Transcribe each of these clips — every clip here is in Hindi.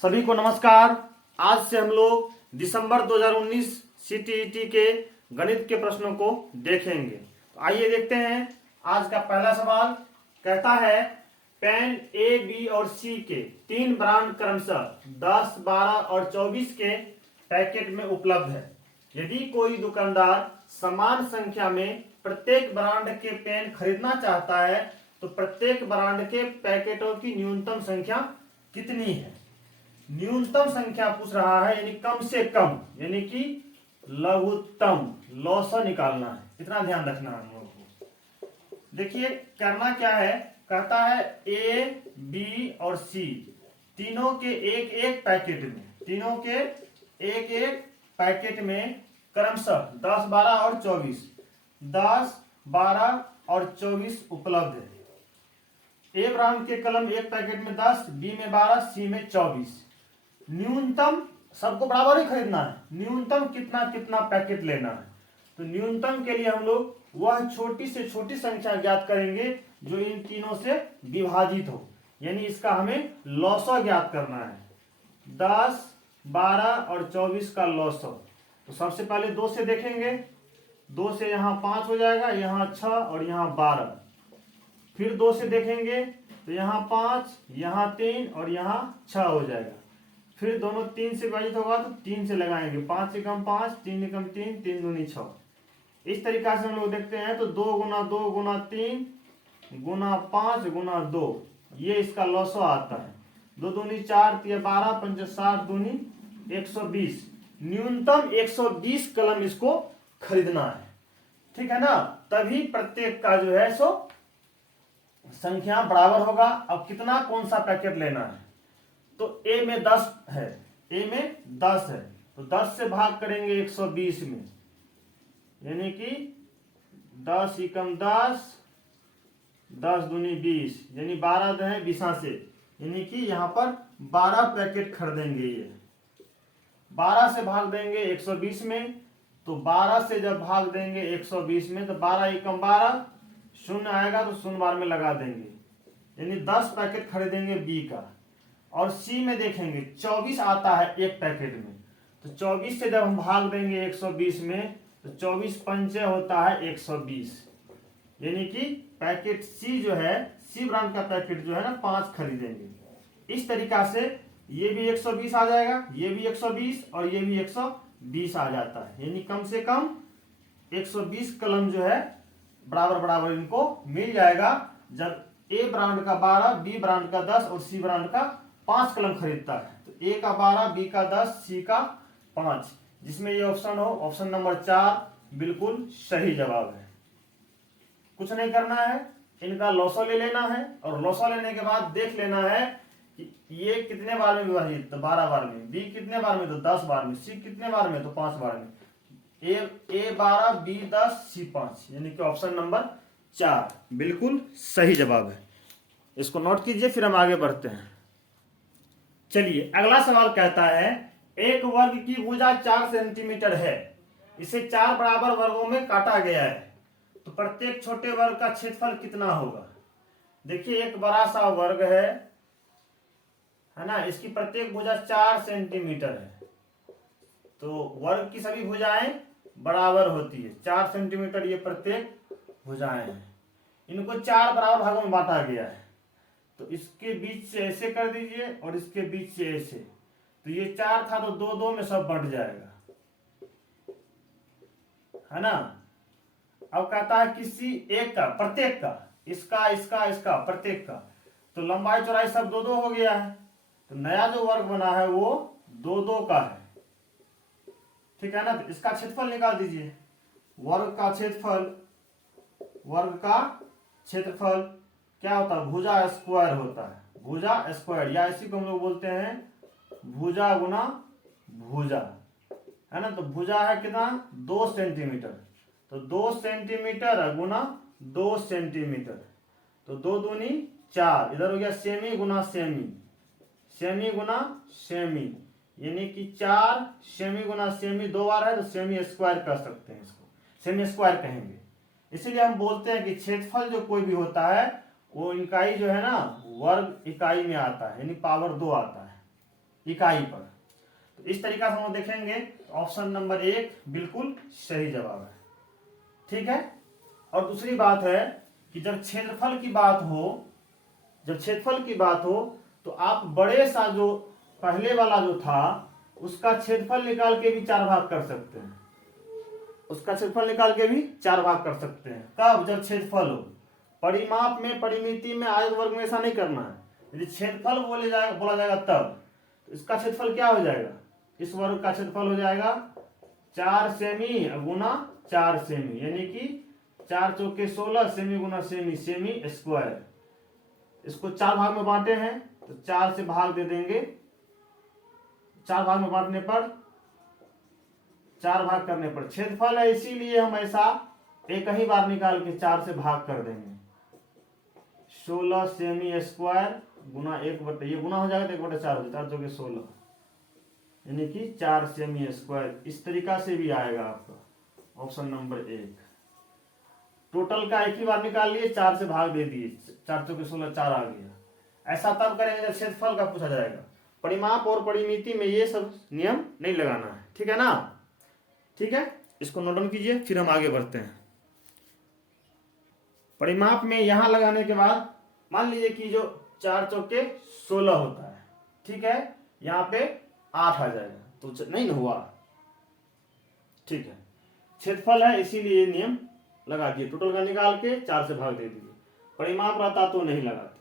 सभी को नमस्कार। आज से हम लोग दिसंबर 2019 सीटीईटी के गणित के प्रश्नों को देखेंगे। तो आइए देखते हैं। आज का पहला सवाल कहता है पेन ए बी और सी के 3 ब्रांड क्रमशः 10, 12 और 24 के पैकेट में उपलब्ध है। यदि कोई दुकानदार समान संख्या में प्रत्येक ब्रांड के पेन खरीदना चाहता है तो प्रत्येक ब्रांड के पैकेटों की न्यूनतम संख्या कितनी है। न्यूनतम संख्या पूछ रहा है, यानी कम से कम, यानी कि लघुत्तम लॉस निकालना है। इतना ध्यान रखना है हम लोगों को। देखिए करना क्या है, कहता है ए बी और सी तीनों के एक एक पैकेट में, तीनों के एक एक पैकेट में क्रमशः 10, 12 और 24, 10, 12 और 24 उपलब्ध है। ए ब्रांड के कलम एक पैकेट में 10, बी में 12, सी में 24। न्यूनतम सबको बराबर ही खरीदना है, न्यूनतम कितना कितना पैकेट लेना है। तो न्यूनतम के लिए हम लोग वह छोटी से छोटी संख्या ज्ञात करेंगे जो इन तीनों से विभाजित हो, यानी इसका हमें लॉसो ज्ञात करना है। 10, 12 और 24 का लॉसो। तो सबसे पहले 2 से देखेंगे, 2 से यहाँ 5 हो जाएगा, यहाँ 6 और यहाँ 12। फिर 2 से देखेंगे तो यहाँ 5, यहाँ 3 और यहाँ 6 हो जाएगा। फिर दोनों 3 से विभाजित होगा तो 3 से लगाएंगे, 5 से कम 5, 3 से कम 3, 3 दूनी 6। इस तरीका से हम लोग देखते हैं तो 2 गुना 2 गुना 3 गुना 5 गुना 2, ये इसका लॉसो आता है। 2 दूनी 4, 3 12, 5 7 दूनी 120। न्यूनतम 120 कलम इसको खरीदना है, ठीक है ना। तभी प्रत्येक का जो है सो संख्या बराबर होगा। अब कितना कौन सा पैकेट लेना है, तो ए में 10 है, ए में 10 है तो 10 से भाग करेंगे 120 में, यानी कि 10 एकम 10, 10 दूनी 20, यानी 12 है 20 से, यानी कि यहाँ पर 12 पैकेट खरीदेंगे। ये 12 से भाग देंगे 120 में, तो 12 से जब भाग देंगे 120 में तो 12 एकम 12, शून्य आएगा तो शून्य बार में लगा देंगे, यानी 10 पैकेट खरीदेंगे बी का। और सी में देखेंगे 24 आता है एक पैकेट में, तो 24 से जब हम भाग देंगे 120 में तो 24 पंचे होता है 120, यानी कि पैकेट सी जो है, सी ब्रांड का पैकेट जो है ना 5 खरीदेंगे। इस तरीका से ये भी 120 आ जाएगा, ये भी 120 और ये भी 120 आ जाता है, यानी कम से कम 120 कलम जो है बराबर बराबर इनको मिल जाएगा जब ए ब्रांड का 12, बी ब्रांड का 10 और सी ब्रांड का 5 कलम खरीदता है। तो ए का 12, बी का 10, सी का 5, जिसमें ये ऑप्शन हो, ऑप्शन नंबर 4 बिल्कुल सही जवाब है। कुछ नहीं करना है, इनका लॉसो ले लेना है और लॉसो लेने के बाद देख लेना है कि ये कितने बार में विभाजित, तो 12 बार में, बी कितने बार में, तो 10 बार में, सी कितने बार में, तो 5 बार में। ए 12, बी 10, सी 5, यानी कि ऑप्शन नंबर 4 बिल्कुल सही जवाब है। इसको नोट कीजिए, फिर हम आगे बढ़ते हैं। चलिए अगला सवाल कहता है एक वर्ग की भुजा 4 सेंटीमीटर है, इसे 4 बराबर वर्गों में काटा गया है, तो प्रत्येक छोटे वर्ग का क्षेत्रफल कितना होगा। देखिए एक बड़ा सा वर्ग है ना, इसकी प्रत्येक भुजा 4 सेंटीमीटर है, तो वर्ग की सभी भुजाएं बराबर होती है। 4 सेंटीमीटर ये प्रत्येक भुजाएं हैं, इनको 4 बराबर भागों में बांटा गया है। तो इसके बीच से ऐसे कर दीजिए और इसके बीच से ऐसे, तो ये 4 था तो 2 2 में सब बंट जाएगा, है ना। अब कहता है किसी एक का, प्रत्येक का, इसका इसका इसका प्रत्येक का, तो लंबाई चौड़ाई सब 2 2 हो गया है, तो नया जो वर्ग बना है वो 2 2 का है, ठीक है ना। तो इसका क्षेत्रफल निकाल दीजिए। वर्ग का क्षेत्रफल क्या होता है, भुजा स्क्वायर होता है, भुजा स्क्वायर, या इसी को हम लोग बोलते हैं भुजा गुना भुजा, है ना। तो भुजा है कितना, 2 सेंटीमीटर, तो 2 सेंटीमीटर गुना 2 सेंटीमीटर, तो 2 दूनी 4, इधर हो गया सेमी गुना सेमी, सेमी गुना सेमी, यानी कि 4 सेमी गुना सेमी 2 बार है तो सेमी स्क्वायर कर सकते हैं, इसको सेमी स्क्वायर कहेंगे। इसीलिए हम बोलते हैं कि क्षेत्रफल जो कोई भी होता है वो इकाई जो है ना वर्ग इकाई में आता है, यानी पावर 2 आता है। इकाई पर। तो इस तरीका से हम देखेंगे, ऑप्शन नंबर 1 बिल्कुल सही जवाब है। ठीक है। और दूसरी बात है कि जब क्षेत्रफल की बात हो तो आप बड़े सा जो पहले वाला जो था उसका क्षेत्रफल निकाल के भी 4 भाग कर सकते हैं। कब? जब क्षेत्रफल हो। परिमाप में, परिमिति में, आयत वर्ग में ऐसा नहीं करना है। यदि क्षेत्रफल बोला जाएगा तब तो इसका क्षेत्रफल क्या हो जाएगा? इस वर्ग का क्षेत्रफल हो जाएगा 4 सेमी गुना 4 सेमी, यानी कि 4 चौके 16 सेमी गुना सेमी, सेमी स्क्वायर। इसको 4 भाग में बांटे हैं तो 4 से भाग दे देंगे। 4 भाग में बांटने पर, 4 भाग करने पर क्षेत्रफल है, इसीलिए हम ऐसा एक ही बार निकाल के 4 से भाग कर देंगे। 16 सेमी स्क्वायर गुना 1/, ये गुना हो जाएगा तो 1/4 हो जाएगा, 4 चौके 16, यानी कि 4 सेमी स्क्वायर। इस तरीका से भी आएगा आपका ऑप्शन नंबर 1। टोटल का एक ही बार निकाल लिए, 4 से भाग दे दिए, 4 चौके 16, 4 आ गया। ऐसा तब करेंगे जब क्षेत्रफल का पूछा जाएगा। परिमाप और परिमिति में ये सब नियम नहीं लगाना है। ठीक है ना? ठीक है, इसको नोट डाउन कीजिए, फिर हम आगे बढ़ते हैं। परिमाप में यहां लगाने के बाद मान लीजिए कि जो 4 चौके 16 होता है, ठीक है, यहाँ पे 8 आ जाएगा तो नहीं ना हुआ। ठीक है, क्षेत्रफल है इसीलिए नियम लगा दिए, टोटल का निकाल के 4 से भाग दे दिए। परिमाप रहता तो नहीं लगाते।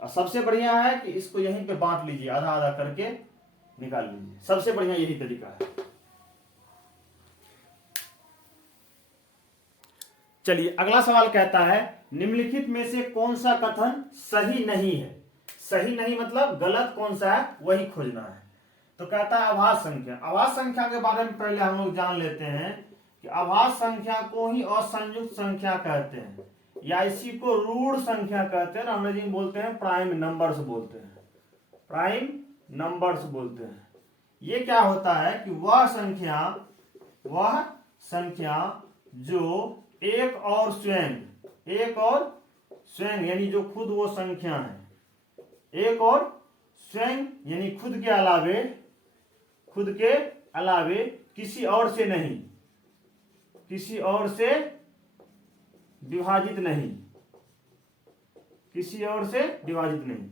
और सबसे बढ़िया है कि इसको यहीं पे बांट लीजिए, आधा आधा करके निकाल लीजिए, सबसे बढ़िया यही तरीका है। चलिए अगला सवाल कहता है, निम्नलिखित में से कौन सा कथन सही नहीं है? सही नहीं मतलब गलत कौन सा है वही खोजना है। तो कहता है अभाज्य संख्या। अभाज्य संख्या के बारे में पहले हम लोग जान लेते हैं कि अभाज्य संख्या को ही असंयुक्त संख्या कहते हैं, या इसी को ऋण संख्या कहते हैं, अंग्रेजी में बोलते हैं प्राइम नंबर्स बोलते हैं। प्राइम नंबर्स बोलते हैं। ये क्या होता है कि वह संख्या जो एक और स्वयं यानी जो खुद वो संख्या है, एक और स्वयं यानी खुद के अलावे किसी और से विभाजित नहीं,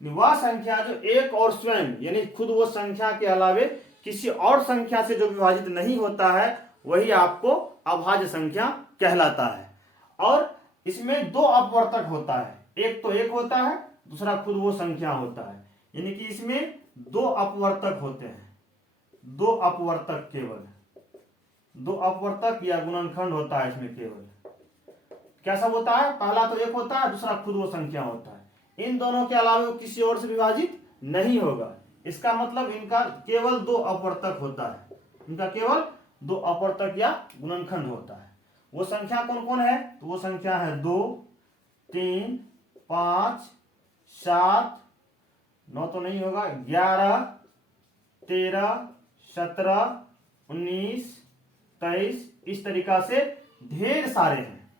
वह संख्या जो एक और स्वयं यानी खुद वो संख्या के अलावे किसी और संख्या से जो विभाजित नहीं होता है वही आपको अभाज्य संख्या कहलाता है। और इसमें 2 अपवर्तक होता है, एक तो एक होता है, दूसरा खुद वो संख्या होता है, यानी कि इसमें 2 अपवर्तक होते हैं। 2 अपवर्तक केवल 2 अपवर्तक या गुणनखंड होता है इसमें केवल। क्या सब होता है? पहला तो एक होता है, दूसरा खुद वो संख्या होता है। इन दोनों के अलावा किसी और से विभाजित नहीं होगा। इसका मतलब इनका केवल 2 अपवर्तक होता है, इनका केवल 2 अपवर्तक या गुणनखंड होता है। वो संख्या कौन कौन है? तो वो संख्या है 2, 3, 5, 7, 9 तो नहीं होगा, 11, 13, 17, 19, 23, इस तरीका से ढेर सारे हैं।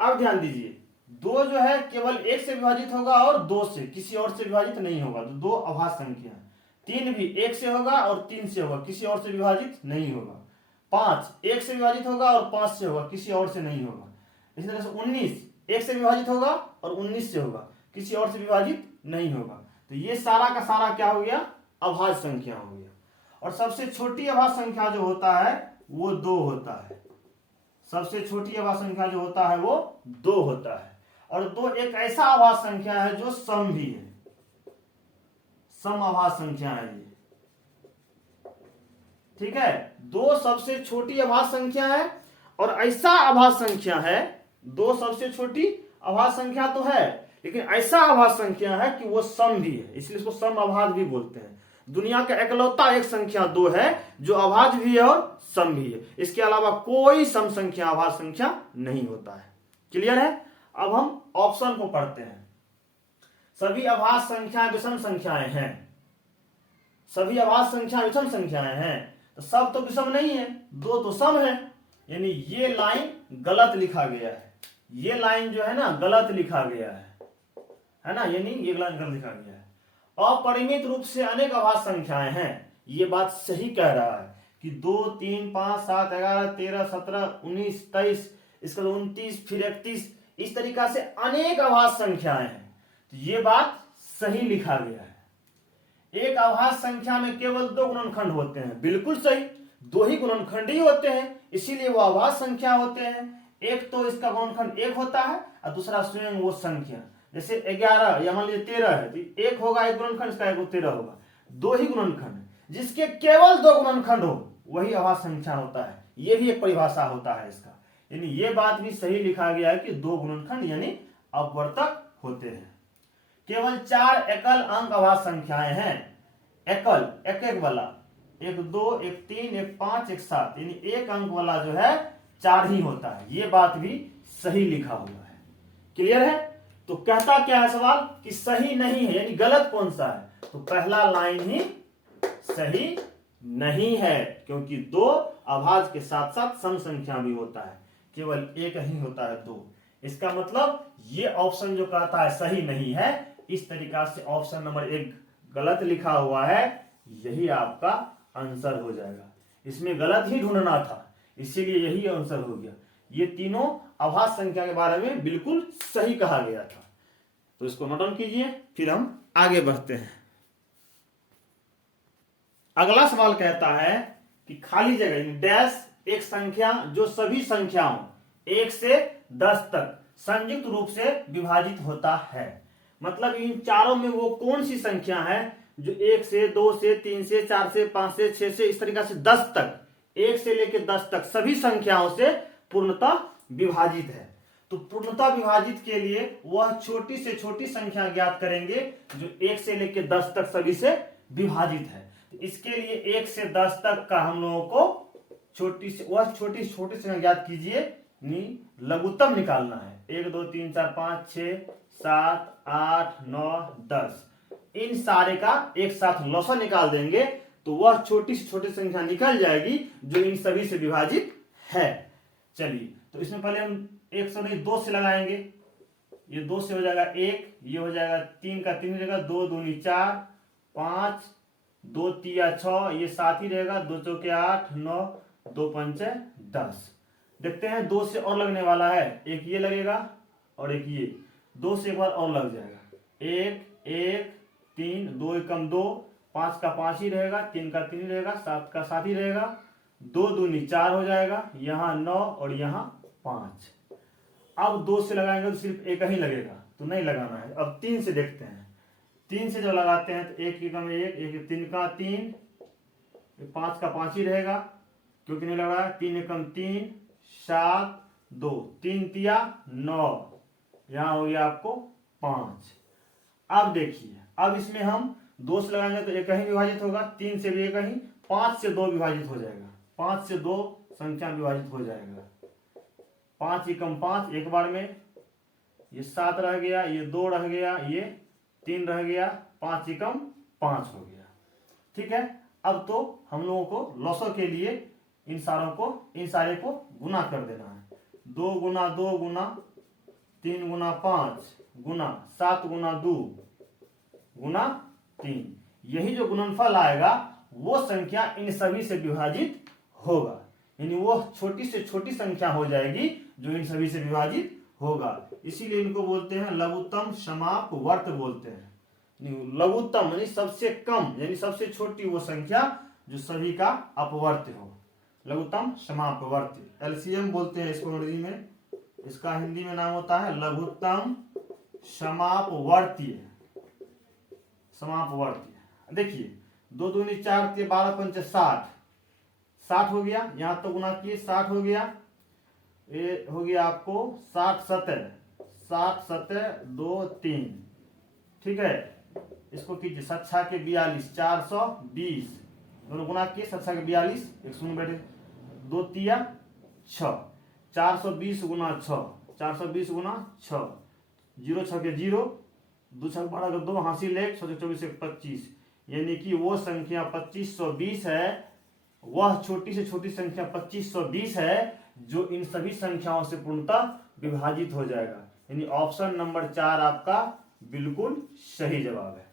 अब ध्यान दीजिए, 2 जो है केवल 1 से विभाजित होगा और 2 से, किसी और से विभाजित नहीं होगा, तो 2 अभाज्य संख्या है। 3 भी 1 से होगा और 3 से होगा, किसी और से विभाजित नहीं होगा। 5 1 से विभाजित होगा और 5 से होगा, किसी और से नहीं होगा। इसी तरह से 19 1 से विभाजित होगा और 19 से होगा, किसी और से विभाजित नहीं होगा। तो ये सारा का सारा क्या हो गया? अभाज्य संख्या हो गया। और सबसे छोटी अभाज्य संख्या जो होता है वो 2 होता है। सबसे छोटी अभाज्य संख्या जो होता है वो 2 होता है। और 2 एक ऐसा अभाज्य संख्या है जो सम भी है, सम अभाज्य संख्या है ये। ठीक है, 2 सबसे छोटी अभाज्य संख्या है और ऐसा अभाज्य संख्या है, 2 सबसे छोटी अभाज्य संख्या तो है लेकिन ऐसा अभाज्य संख्या है कि वो सम भी है, इसलिए इसको सम अभाज्य भी बोलते हैं। दुनिया का इकलौता एक संख्या 2 है जो अभाज्य भी है और सम भी है। इसके अलावा कोई सम संख्या अभाज्य संख्या नहीं होता है। क्लियर है? अब हम ऑप्शन को पढ़ते हैं। सभी अभाज्य संख्याएं विषम संख्याएं हैं। सभी अभाज्य संख्या विषम संख्याएं हैं, तो सब तो विषम नहीं है, 2 तो सम है, यानी ये लाइन गलत लिखा गया है। ये लाइन जो है ना गलत लिखा गया है ना, यानी ये लाइन गलत लिखा गया है। अपरिमित रूप से अनेक अभाज्य संख्याएं हैं। ये बात सही कह रहा है कि 2, 3, 5, 7, 11, 13, 17, 19, 23, इसके बाद 29, फिर 31, इस तरीका से अनेक अभाज्य संख्याएं हैं। तो ये बात सही लिखा गया है। एक अभाज्य संख्या में केवल 2 गुणनखंड होते हैं, बिल्कुल सही, 2 ही गुणनखंड ही होते हैं, इसीलिए वो अभाज्य संख्या होते हैं। एक तो इसका गुणनखंड 1 होता है और दूसरा स्वयं वो संख्या, जैसे 11 या मान लीजिए 13 है तो 1 होगा एक गुणनखंड, इसका एक 13 होगा, 2 ही गुणनखंड। जिसके केवल 2 गुणनखंड हो वही अभाज्य संख्या होता है। ये भी एक परिभाषा होता है इसका, यानी ये बात भी सही लिखा गया है कि 2 गुणनखंड यानी अपवर्तक होते हैं। केवल 4 एकल अंक अभाज्य संख्याएं हैं। एकल, एक एक वाला, 1, 2, 1, 3, 1, 5, 1, 7, यानी एक अंक वाला जो है 4 ही होता है। ये बात भी सही लिखा हुआ है। क्लियर है? तो कहता क्या है सवाल कि सही नहीं है, यानी गलत कौन सा है? तो पहला लाइन ही सही नहीं है, क्योंकि 2 अभाज्य के साथ साथ सम संख्या भी होता है, केवल एक ही होता है 2। इसका मतलब ये ऑप्शन जो कहता है सही नहीं है, इस तरीका से ऑप्शन नंबर 1 गलत लिखा हुआ है, यही आपका आंसर हो जाएगा। इसमें गलत ही ढूंढना था, इसीलिए यही आंसर हो गया। ये तीनों अभाज्य संख्या के बारे में बिल्कुल सही कहा गया था। तो इसको नोट डाउन कीजिए, फिर हम आगे बढ़ते हैं। अगला सवाल कहता है कि खाली जगह डैश एक संख्या जो सभी संख्याओं 1 से 10 तक संयुक्त रूप से विभाजित होता है। मतलब इन चारों में वो कौन सी संख्या है जो 1 से 2 से 3 से 4 से 5 से 6 से इस तरीका से 10 तक, 1 से लेकर 10 तक सभी संख्याओं से पूर्णतः विभाजित है। तो पूर्णतः विभाजित के लिए वह छोटी से छोटी संख्या ज्ञात करेंगे जो 1 से लेकर 10 तक सभी से विभाजित है। तो इसके लिए 1 से 10 तक का हम लोगों को छोटी संख्या ज्ञात कीजिए, लघुत्तम निकालना है। 1, 2, 3, 4, 5, 6, 7, 8, 9, 10, इन सारे का एक साथ लौसा निकाल देंगे तो वह छोटी से छोटी संख्या निकल जाएगी जो इन सभी से विभाजित है। चलिए, तो इसमें पहले हम 1 से नहीं 2 से लगाएंगे। ये 2 से हो जाएगा 1, ये हो जाएगा 3 का 3 रहेगा, 2 दूनी 4, 5, 2 तिया 6, ये 7 ही रहेगा, 2 चौके 8, 9, 2 पंचे 10। देखते हैं 2 से और लगने वाला है, एक ये लगेगा और एक ये, 2 से एक बार और लग जाएगा। 1, 1, 3, 2 एकम 2, 5 का 5 ही रहेगा, 3 का 3 ही रहेगा, 7 का 7 ही रहेगा, 2 दूनी 4 हो जाएगा, यहाँ 9 और यहाँ 5। अब 2 से लगाएंगे तो सिर्फ एक ही लगेगा, तो नहीं लगाना है। अब 3 से देखते हैं। 3 से जब लगाते हैं तो 1 एकम 1, 3 का 3, 5 का 5 ही रहेगा, क्योंकि नहीं लग रहा है। 3 एकम 3, 7, 2, 3 तिया 9, यहाँ हो गया आपको 5। अब देखिए, अब इसमें हम 2 से लगाएंगे तो एक ही विभाजित होगा, 3 से भी एक ही, 5 से 2 विभाजित हो जाएगा, 5 से 2 संख्या विभाजित हो जाएगा। 5 एकम 5 एक बार में, ये 7 रह गया, ये 2 रह गया, ये 3 रह गया, 5 एकम 5 हो गया। ठीक है, अब तो हम लोगों को लॉसों के लिए इन सारे को गुना कर देना है। 2 गुना 2 गुना 3 गुना 5 गुना 7 गुना 2 गुना 3, यही जो गुणनफल आएगा वो संख्या इन सभी से विभाजित होगा, यानी वो छोटी से छोटी संख्या हो जाएगी जो इन सभी से विभाजित होगा। इसीलिए इनको बोलते हैं लघुत्तम समापवर्त बोलते हैं। लघुत्तम यानी सबसे कम, यानी सबसे छोटी वो संख्या जो सभी का अपवर्त्य हो, लघुत्तम समापवर्त्य, एलसीएम बोलते हैं इसको अंग्रेजी में। इसका हिंदी में नाम होता है लघुत्तम समापवर्तीय। देखिए 2 दूनी 4, 12 पंचे 60, 60 हो गया, यहां तो गुना किए 60 हो गया, ये हो गया आपको 60 7, 60 7 2 3। ठीक है, इसको कीजिए 7 6 के 42, 420, दोनों गुना किए 7 6 के 42, 1 शून्य बैठे, 2 तिया 6, 420 गुना 6, 420 गुना 6, 0 6 के 0, 2 6 12 के 2, हासिल 1, 6 24 1 25, यानी कि वो संख्या 2520 है, वह छोटी से छोटी संख्या 2520 है जो इन सभी संख्याओं से पूर्णतः विभाजित हो जाएगा। यानी ऑप्शन नंबर 4 आपका बिल्कुल सही जवाब है।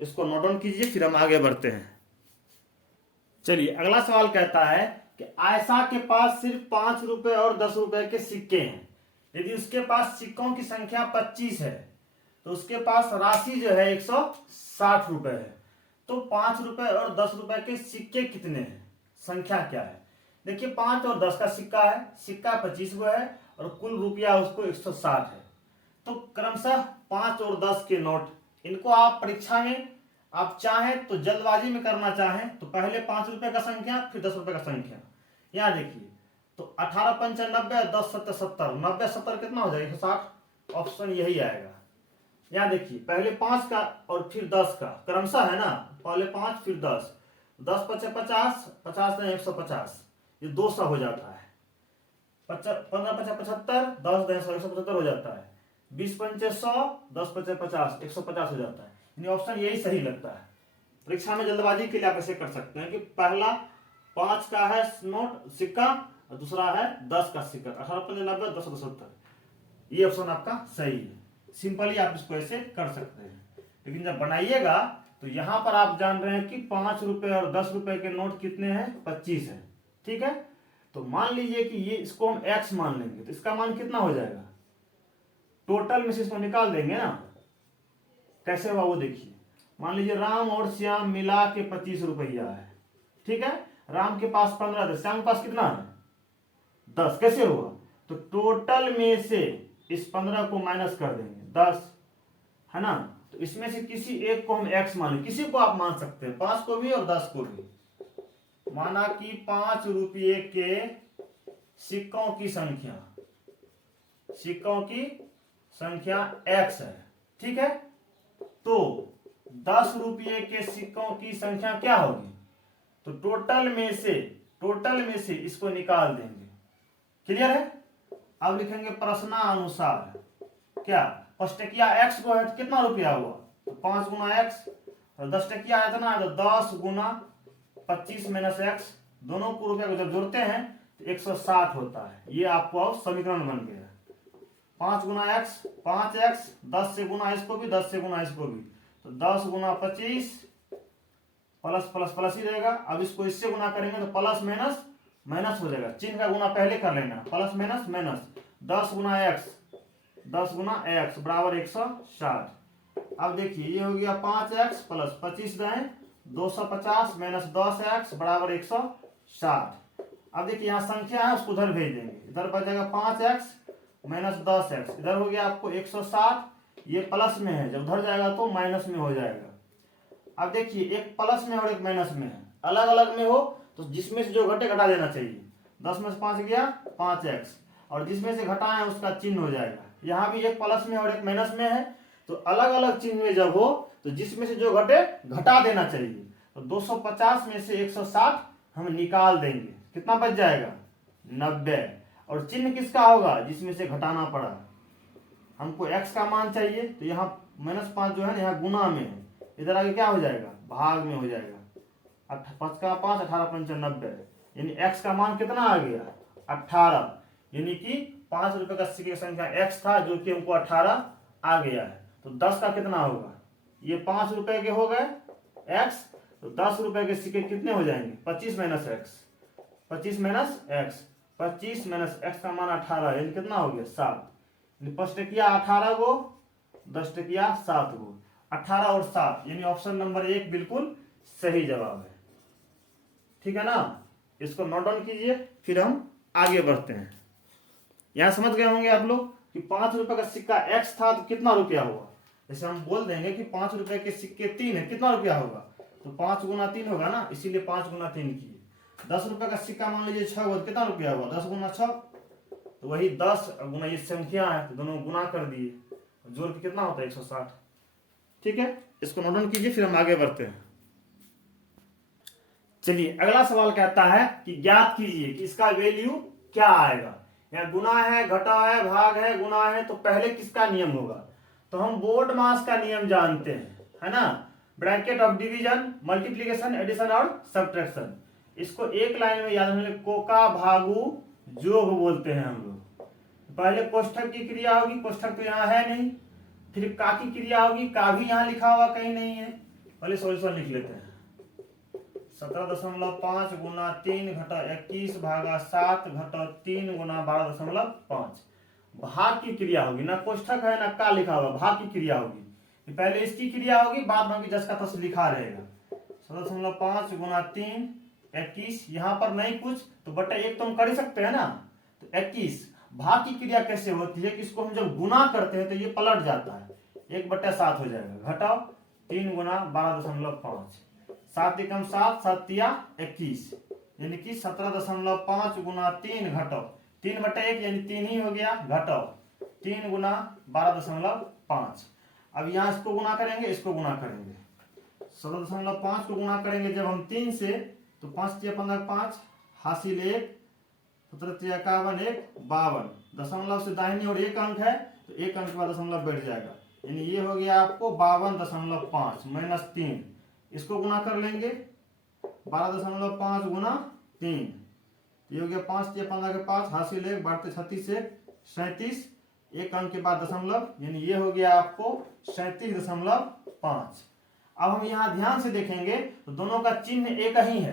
इसको नोट डाउन कीजिए, फिर हम आगे बढ़ते हैं। चलिए अगला सवाल कहता है कि आयशा के पास सिर्फ 5 रुपए और 10 रुपए के सिक्के हैं। यदि उसके पास सिक्कों की संख्या 25 है तो उसके पास राशि जो है 160 रुपए है। तो 5 रुपए और 10 रुपए के सिक्के कितने हैं, संख्या क्या है? देखिए 5 और 10 का सिक्का है, सिक्का 25 गो है और कुल रुपया उसको 160 है। तो क्रमशः 5 और 10 के नोट, इनको आप परीक्षा में आप चाहें तो जल्दबाजी में करना चाहें तो पहले 5 रुपए का संख्या फिर 10 रुपए का संख्या। यहाँ देखिए तो 18 पंच 90, 10 सत्तर 70, 90 70 कितना हो जाएगा 160, ऑप्शन यही आएगा। यहाँ देखिए पहले 5 का और फिर 10 का क्रमशः है ना, पहले 5 फिर 10, 10 पचे 50, 50 नहीं 150, ये 200 हो जाता है। 15 पचे 75, 10 नहीं 175 हो जाता है। 20 पंचे 100, 10 पचे 50, 150 हो जाता है। ऑप्शन यही सही लगता है। परीक्षा में जल्दबाजी के लिए आप ऐसे कर सकते हैं कि पहला 5 का है नोट सिक्का और दूसरा है 10 का सिक्का, 18 पंजे 90, 10 70, ये ऑप्शन आपका सही है। सिंपली आप इसको ऐसे कर सकते हैं। लेकिन जब बनाइएगा तो यहां पर आप जान रहे हैं कि 5 रुपए और 10 रुपए के नोट कितने हैं, 25 है। ठीक है, तो मान लीजिए कि ये इसको हम x मान लेंगे तो इसका मान कितना हो जाएगा, टोटल में से इसको निकाल देंगे ना। कैसे हुआ वो देखिए, मान लीजिए राम और श्याम मिला के 25 रुपया है। ठीक है, राम के पास 15 था, श्याम के पास कितना है 10। कैसे हुआ, तो टोटल में से इस 15 को माइनस कर देंगे 10, है ना। तो इसमें से किसी एक को हम x मान, किसी को आप मान सकते हैं, 5 को भी और 10 को भी। माना कि 5 रुपये के सिक्कों की संख्या, सिक्कों की संख्या x है। ठीक है, तो 10 रुपये के सिक्कों की संख्या क्या होगी, तो टोटल में से इसको निकाल देंगे। क्लियर है। अब लिखेंगे प्रश्नानुसार, क्या पष्टकिया x को है तो कितना रुपया हुआ, तो 5 गुना x, और 10 टकिया आया था ना, तो 10 गुना 25 माइनस x, दोनों को रुपया को जब जोड़ते हैं तो 160 होता है। ये आपको अब समीकरण बन गया। 5 गुना x 5x, 10 से गुना इसको भी, 10 से गुना इसको भी, तो 10 गुना 25, प्लस प्लस प्लस ही रहेगा। अब इसको इससे गुना करेंगे तो प्लस माइनस माइनस हो जाएगा, चिन्ह का गुना पहले कर लेना, प्लस माइनस माइनस, 10 गुना x बराबर 160। अब देखिए ये हो गया 5x प्लस 25 दाएं 250 माइनस 10x बराबर 160। अब देखिए यहाँ संख्या है उसको उधर भेज देंगे, इधर बच जाएगा 5x माइनस 10x, इधर हो गया आपको 160, ये प्लस में है, जब उधर जाएगा तो माइनस में हो जाएगा। अब देखिए एक प्लस में और एक माइनस में है, अलग अलग में हो तो जिसमें से जो घटे घटा देना चाहिए। 10 में से 5 गया 5x, और जिसमें से घटाए उसका चिन्ह हो जाएगा। यहाँ भी एक प्लस में और एक माइनस में है, तो अलग अलग चिन्ह में जब हो तो जिसमें से जो घटे घटा देना चाहिए। तो 250 में से 160 हम निकाल देंगे, कितना बच जाएगा 90, और चिन्ह किसका होगा जिसमें से घटाना पड़ा। हमको x का मान चाहिए, तो यहाँ -5 जो है ना यहाँ गुना में है, इधर आगे क्या हो जाएगा भाग में हो जाएगा। 5 का 5 18 पंच 90, यानी x का मान कितना आ गया 18, यानी कि 5 रुपए का सिक्के की संख्या x था जो कि हमको 18 आ गया है। तो 10 का कितना होगा, ये 5 रुपए के हो गए x, तो 10 रुपए के सिक्के कितने हो जाएंगे 25 minus x, 25 minus x, 25 minus x का मान 18, यानी कितना हो गया 7। 5 टकिया 18 गो, 10 टकिया 7 गो, 18 और 7, यानी ऑप्शन नंबर 1 बिल्कुल सही जवाब है। ठीक है ना, इसको नोट डाउन कीजिए, फिर हम आगे बढ़ते हैं। यहां समझ गए होंगे आप लोग कि 5 रुपए का सिक्का x था तो कितना रुपया हुआ। जैसे हम बोल देंगे कि 5 रुपए के सिक्के 3 है, कितना रुपया होगा, तो 5 गुना 3 होगा ना, इसीलिए 5 गुना 3 किए। 10 रुपए का सिक्का मान लीजिए 6 हुआ, कितना रुपया हुआ 10 गुना 6, तो वही 10 गुना ये संख्या है तो दोनों गुना कर दिए, जोड़ के कितना होता है 160। ठीक है, इसको नोट डाउन कीजिए, फिर हम आगे बढ़ते हैं। चलिए अगला सवाल कहता है कि ज्ञात कीजिए कि इसका वैल्यू क्या आएगा। यहाँ गुना है, घटा है, भाग है, गुना है, तो पहले किसका नियम होगा, तो हम बोर्ड मास का नियम जानते हैं, है ना, bracket of division, multiplication, addition और सब्ट्रैक्शन। इसको एक लाइन में याद रखना, कोका भागु जोग बोलते हैं हम लोग। पहले कोष्ठक की क्रिया होगी, कोष्ठक तो यहाँ है नहीं, फिर का की क्रिया होगी, का भी यहाँ लिखा हुआ कहीं नहीं है, पहले सॉल्यूशन लिख लेते हैं। 17.5 गुना 3 घटा 21 भागा 7 घटा 3 गुना 12.5। भाग की क्रिया होगी, ना कोष्ठक है ना का लिखा हुआ, भाग की क्रिया होगी। पहले इसकी क्रिया होगी, बाद बाकी जस का तस लिखा रहेगा। 17.5 गुना 3 21, यहाँ पर नहीं कुछ तो बटा 1 तो हम कर ही सकते हैं ना। तो 21 भाग की क्रिया कैसे होती है कि इसको हम जब गुना करते हैं तो ये पलट जाता है, 1/7 हो जाएगा। घटाओ 3 गुना 12.5, 7 एकम 7, 7 तिया 21, यानी कि 17.5 गुना 3 घटाओ 3/1 यानी 3 ही हो गया। घटाओ 3 गुना 12.5। अब यहाँ इसको गुना करेंगे, इसको गुना करेंगे। 17.5 को गुना करेंगे जब हम 3 से, तो 5 तिया 15, 5 हासिल 1, 17 तिया 51, 1 52। दशमलव से दाहिनी और एक अंक है तो एक अंक के बाद दशमलव बैठ जाएगा, यानी ये हो गया आपको 52.5 माइनस 3। इसको गुना कर लेंगे 12.5 गुना 3, ये हो गया 5 तिया 15 के 5 हासिल 1, बढ़ते 36 1 37, एक अंक के बाद दशमलव, यानी ये हो गया आपको 37.5। अब हम यहाँ ध्यान से देखेंगे तो दोनों का चिन्ह एक ही है।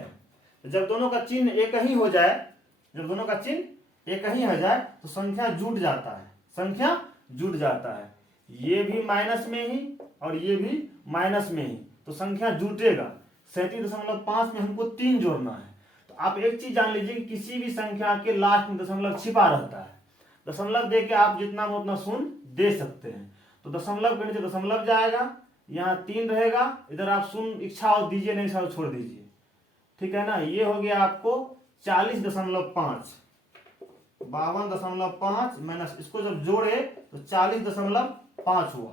तो जब दोनों का चिन्ह एक ही हो जाए, जब दोनों का चिन्ह एक ही हो जाए तो संख्या जुट जाता है, संख्या जुट जाता है। ये भी माइनस में ही और ये भी माइनस में ही, तो संख्या जुटेगा। 37.5 में हमको 3 जोड़ना है। तो आप एक चीज जान लीजिए कि किसी भी संख्या के लास्ट में दशमलव छिपा रहता है। दशमलव दे के आप जितना उतना शून्य दे सकते हैं। तो दशमलव के नीचे दशमलव जाएगा, यहाँ 3 रहेगा, इधर आप शून्य इच्छा हो दीजिए, नहीं इच्छा हो छोड़ दीजिए, ठीक है ना। ये हो गया आपको 40.5, 52.5 माइनस, इसको जब जोड़े तो 40.5 हुआ।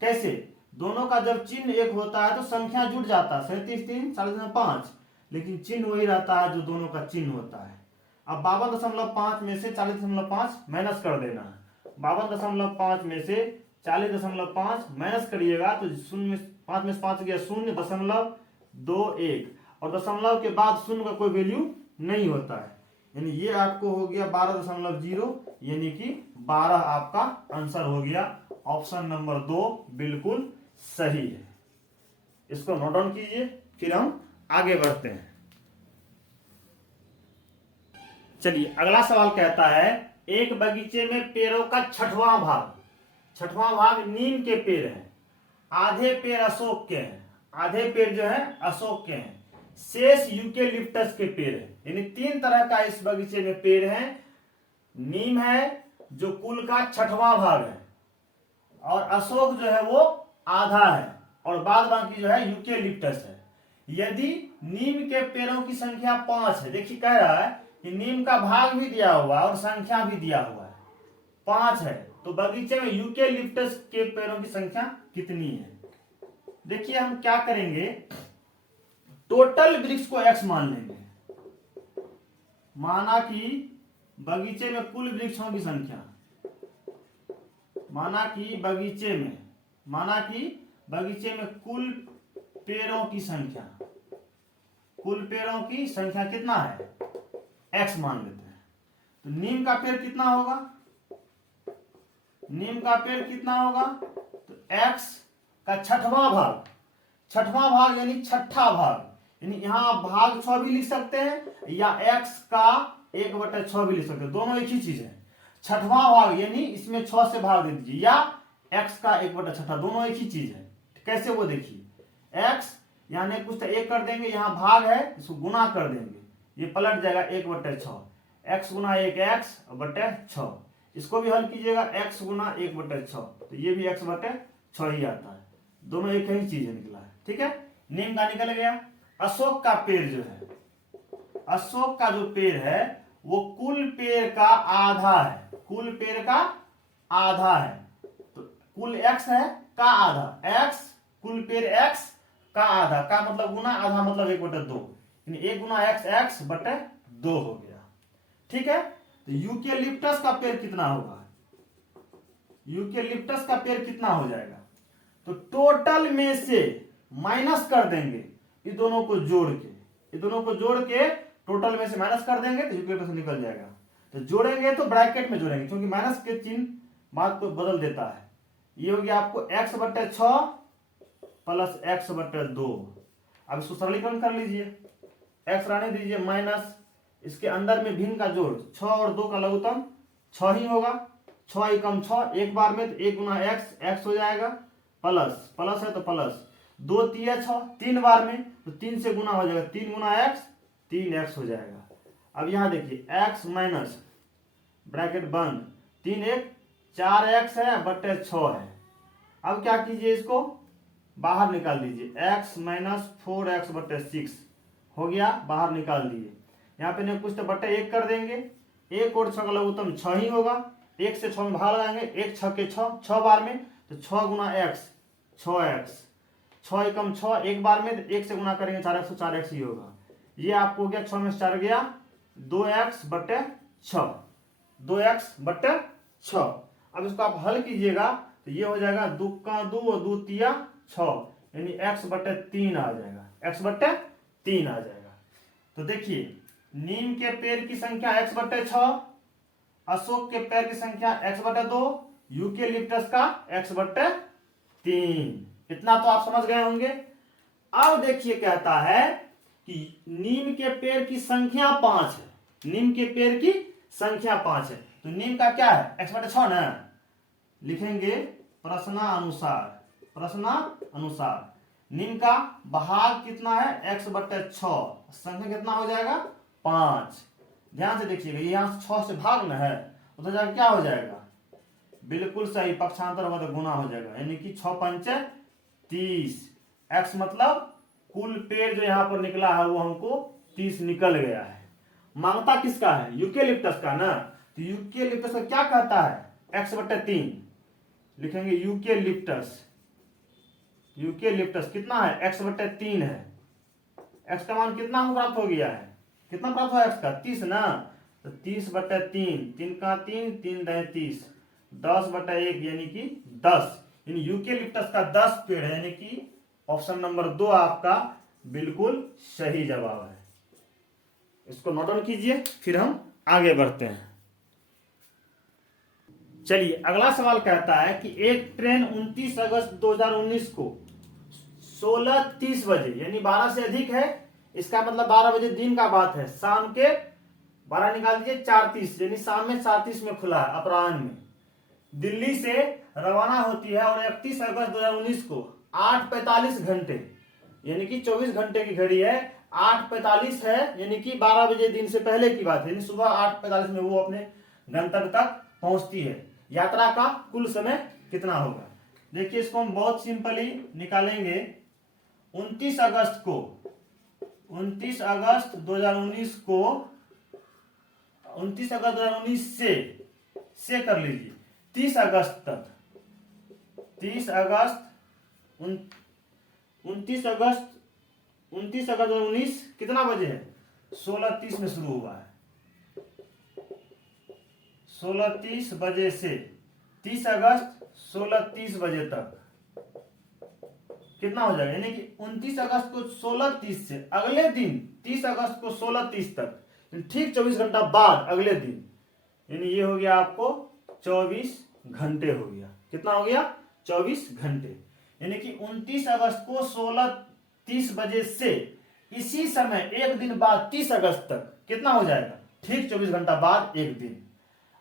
कैसे? दोनों का जब चिन्ह एक होता है तो संख्या जुट जाता है, 37 3 40.5, लेकिन चिन्ह वही रहता है जो दोनों का चिन्ह होता है। अब 52.5 में से 40.5 माइनस कर देना है। 52.5 में से 40.5 माइनस करिएगा तो 5 में से 5 गया 0.21, और दशमलव के बाद शून्य का कोई वैल्यू नहीं होता है, यानी ये आपको हो गया 12.0, यानी कि 12 आपका आंसर हो गया। ऑप्शन नंबर 2 बिल्कुल सही है। इसको नोट डाउन कीजिए, फिर हम आगे बढ़ते हैं। चलिए अगला सवाल कहता है, एक बगीचे में पेड़ों का 6वां भाग नीम के पेड़ हैं, आधे पेड़ अशोक के हैं, आधे पेड़ जो है अशोक के हैं, शेष यूकेलिप्टस के पेड़ है। यानी 3 तरह का इस बगीचे में पेड़ है। नीम है जो कुल का 6वां भाग है, और अशोक जो है वो आधा है, और बाद बाकी जो है यूकेलिप्टस है। यदि नीम के पेड़ों की संख्या 5 है, देखिए कह रहा है कि नीम का भाग भी दिया हुआ है और संख्या भी दिया हुआ है, 5 है, तो बगीचे में यूकेलिप्टस के पेड़ों की संख्या कितनी है? देखिए हम क्या करेंगे, टोटल वृक्ष को x मान लेंगे। माना कि बगीचे में कुल वृक्षों की संख्या, माना कि बगीचे में कुल पेड़ों की संख्या, कुल पेड़ों की संख्या कितना है? x मान लेते हैं। तो नीम का पेड़ कितना होगा? नीम का पेड़ कितना होगा? तो x का 6वां भाग यानी 6ठा भाग, यानी यहाँ आप भाग 6 भी लिख सकते हैं या x का 1/6 भी लिख सकते हैं, दोनों एक ही चीज है। 6वां भाग यानी इसमें 6 से भाग दे दीजिए, या x का 1/6, दोनों एक ही चीज है। कैसे वो देखिए, x यहाँ नहीं कुछ तो 1 कर देंगे, यहाँ भाग है इसको गुना कर देंगे, ये पलट जाएगा 1/6, x गुना 1 x/6। इसको भी हल कीजिएगा, x गुना 1/6, तो ये भी x/6 ही आता है, दोनों एक ही चीज निकला है, ठीक है। नीम का निकल गया। अशोक का पेड़ जो है, अशोक का जो पेड़ है वो कुल पेड़ का आधा है, कुल पेड़ का आधा है, तो कुल x है का आधा, x कुल पेड़ x का आधा, का मतलब गुना, आधा मतलब 1/2, यानी 1 गुना x/2 हो गया, ठीक है। तो यूकेलिप्टस का पेड़ कितना होगा? यूकेलिप्टस का पेड़ कितना हो जाएगा? तो टोटल में से माइनस कर देंगे ये दोनों को जोड़ के, ये दोनों को जोड़ के टोटल में से माइनस कर देंगे तो यूकेलिप्टस निकल जाएगा। तो जोड़ेंगे तो ब्रैकेट में जोड़ेंगे, क्योंकि माइनस के चिन्ह बात को बदल देता है। ये हो गया आपको x/6 प्लस एक्स बटे 2। अब इसको सरलीकरण कर लीजिए, एक्स रहने दीजिए माइनस इसके अंदर में भिन्न का जोड़ 6 और 2 का लघुत्तम 6 ही होगा। 6 एकम 6 एक बार में तो 1 गुना एक्स हो जाएगा, प्लस प्लस है तो प्लस 2 तिया 6 3 बार में तो 3 से गुना हो जाएगा, 3 गुना एक्स 3x हो जाएगा। अब यहाँ देखिए x माइनस ब्रैकेट बंद 3 1 4x है बटे 6 है। अब क्या कीजिए, इसको बाहर निकाल दीजिए, x माइनस 4x बटे 6 हो गया, बाहर निकाल दिए। यहाँ पे नहीं कुछ तो बटे 1 कर देंगे, 1 और 6 का लघुत्तम 6 ही होगा, 1 से 6 में भाग लगाएंगे, 1 6 के 6 6 बार में तो 6 गुना x 6x, 6 एकम 6 एक बार में तो 1 से गुना करेंगे 4x तो 4x ही होगा। ये आपको हो गया 6 में से 4 गया 2x बटे 6, 2x बटे 6। अब इसको आप हल कीजिएगा तो ये हो जाएगा 2 का 2 और 2 तिया 6 यानी x बटे 3 आ जाएगा, x बटे 3 आ जाएगा। तो देखिए नीम के पेड़ की संख्या x बटे 6, अशोक के पेड़ की संख्या x बटे 2, यूकेलिप्टस का x बटे 3। इतना तो आप समझ गए होंगे। अब देखिए कहता है कि नीम के पेड़ की संख्या 5 है, नीम के पेड़ की संख्या 5 है तो नीम का क्या है x बटे 6 ना, लिखेंगे प्रश्नानुसार, प्रश्नानुसार नीम का भाग कितना है x बटे 6, संख्या कितना हो जाएगा 5। ध्यान से देखिएगा, यहाँ 6 से भाग में है उधर जाकर क्या हो जाएगा, बिल्कुल सही पक्षांतर होगा तो गुना हो जाएगा, यानी कि 6 पंचे 30। x मतलब कुल पेड़ जो यहाँ पर निकला है वो हमको 30 निकल गया है। मांगता किसका है, यूकेलिप्टस का ना, तो यूकेलिप्टस का क्या कहता है x बटे 3, लिखेंगे यूकेलिप्टस, यूकेलिप्टस कितना है x बटे 3 है। x का मान कितना प्राप्त हो गया है, कितना प्राप्त हुआ x का 30 ना, तो 30 बटे 3, 3 का 3 3 दे 30, 10 बटे 1 यानी कि 10, यानी यूकेलिप्टस का 10 पेड़ है, यानी कि ऑप्शन नंबर 2 आपका बिल्कुल सही जवाब है। इसको नोट डाउन कीजिए, फिर हम आगे बढ़ते हैं। चलिए अगला सवाल कहता है कि एक ट्रेन 29 अगस्त 2019 को 16:30 बजे यानी 12 से अधिक है, इसका मतलब 12 बजे दिन का बात है, शाम के 12 निकाल दीजिए 4:30 यानी शाम में 4:30 में खुला है, अपराह्न में दिल्ली से रवाना होती है और 31 अगस्त 2019 को 8:45 घंटे यानी कि 24 घंटे की घड़ी है, 8:45 है यानी कि 12 बजे दिन से पहले की बात है, यानी सुबह 8:45 में वो अपने गंतव्य तक पहुंचती है। यात्रा का कुल समय कितना होगा, देखिए इसको हम बहुत सिंपली निकालेंगे। 29 अगस्त को 29 अगस्त 2019 को 29 अगस्त 2019 से कर लीजिए 30 अगस्त तक, 30 अगस्त 29 अगस्त 2019 कितना बजे है, 16:30 में शुरू हुआ है, 16:30 बजे से 30 अगस्त 16:30 बजे तक कितना हो जाएगा, यानी कि 29 अगस्त को 16:30 से अगले दिन 30 अगस्त को 16:30 तक ठीक 24 घंटा बाद अगले दिन, यानी ये हो गया आपको 24 घंटे हो गया। कितना हो गया 24 घंटे, यानी कि 29 अगस्त को 16:30 बजे से इसी समय एक दिन बाद 30 अगस्त तक कितना हो जाएगा, ठीक 24 घंटा बाद एक दिन।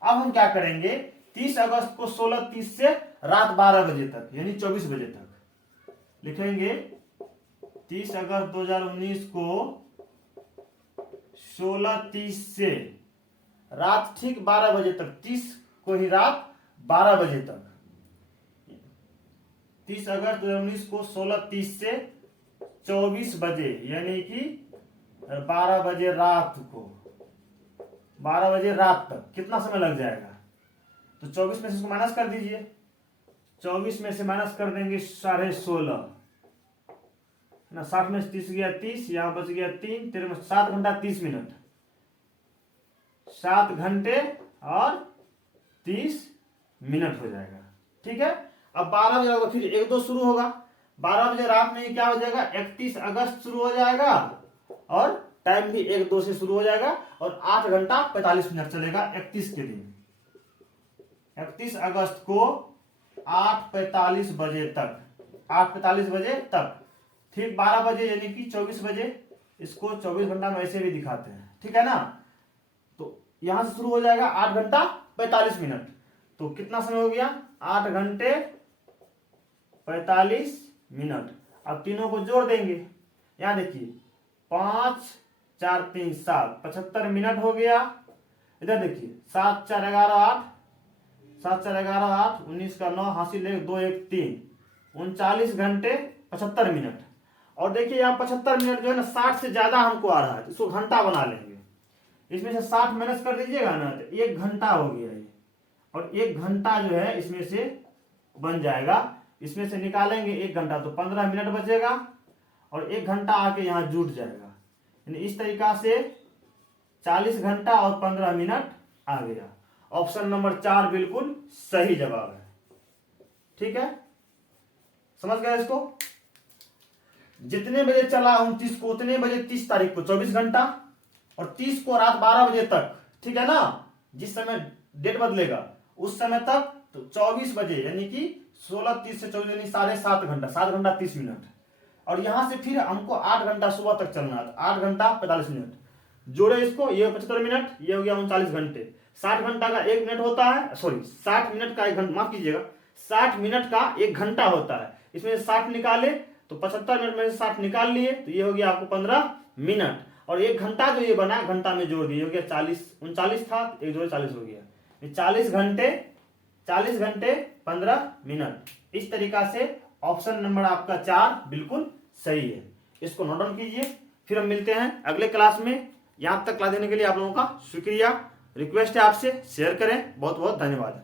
अब हम क्या करेंगे, 30 अगस्त को 16:30 से रात 12 बजे तक यानी 24 बजे तक लिखेंगे 30 अगस्त 2019 को 16:30 से रात ठीक 12 बजे तक, 30 को ही रात 12 बजे तक, 30 अगस्त 2019 को 16:30 से 24 बजे यानी कि 12 बजे रात को, 12 बजे रात तक कितना समय लग जाएगा, तो 24 में से इसको माइनस कर दीजिए, 24 में से माइनस कर देंगे 16.5 ना, 60 में से 30 गया 30, यहां बच गया 3, 13 में 7 घंटा 30 मिनट, 7 घंटे और 30 मिनट हो जाएगा। ठीक है, अब 12 बजे तो फिर 1-2 शुरू होगा, 12 बजे रात में क्या हो जाएगा 31 अगस्त शुरू हो जाएगा और टाइम भी 1-2 से शुरू हो जाएगा और 8 घंटा 45 मिनट चलेगा 31 के दिन, 31 अगस्त को 8:45 बजे तक 8:45 बजे तक। ठीक 12 बजे यानी कि 24 बजे, इसको 24 घंटा में ऐसे भी दिखाते हैं, ठीक है ना। तो यहां से शुरू हो जाएगा 8 घंटा 45 मिनट। तो कितना समय हो गया, 8 घंटे 45 मिनट। अब तीनों को जोड़ देंगे, यहां देखिए 5 4 3 7, 75 मिनट हो गया। इधर देखिए 7 4 11 8, 7 4 11 8, 19 का 9, हासिल 1 2 1 3, 39 घंटे 75 मिनट। और देखिए यहाँ 75 मिनट जो है ना 60 से ज्यादा हमको आ रहा है, इसको घंटा बना लेंगे। इसमें से 60 माइनस कर दीजिएगा ना तो 1 घंटा हो गया ये। और 1 घंटा जो है इसमें से बन जाएगा, इसमें से निकालेंगे 1 घंटा तो 15 मिनट बचेगा, और 1 घंटा आके यहाँ जुट जाएगा। यानी इस तरीका से 40 घंटा और 15 मिनट आ गया। ऑप्शन नंबर 4 बिल्कुल सही जवाब है। ठीक है, समझ गया इसको। जितने बजे चला 29 को, उतने बजे 30 तारीख को 24 घंटा, और 30 को रात 12 बजे तक, ठीक है ना। जिस समय डेट बदलेगा उस समय तक तो 24 बजे यानी कि 16:30 से 24 यानी 7.5 घंटा, 7 घंटा 30 मिनट। और यहां से फिर हमको 8 घंटा सुबह तक चलना है, 8 घंटा 45 मिनट। जोड़े इसको, ये 75 मिनट, ये हो गया 39 घंटे। 60 घंटा का 1 मिनट होता है, सॉरी 60 मिनट का 1 घंटा, माफ कीजिएगा 60 मिनट का 1 घंटा होता है। इसमें से 60 निकाले तो 75 मिनट में से 60 निकाल लिए तो ये हो गया आपको 15 मिनट। और 1 घंटा जो ये बना घंटा में जोड़ दिए, हो गया 40, 39 था, 1 जोड़े 40 हो गया। 40 घंटे 15 मिनट। इस तरीका से ऑप्शन नंबर आपका 4 बिल्कुल सही है। इसको नोट डाउन कीजिए। फिर हम मिलते हैं अगले क्लास में। यहाँ तक क्लास देने के लिए आप लोगों का शुक्रिया। रिक्वेस्ट है आपसे शेयर करें। बहुत बहुत धन्यवाद।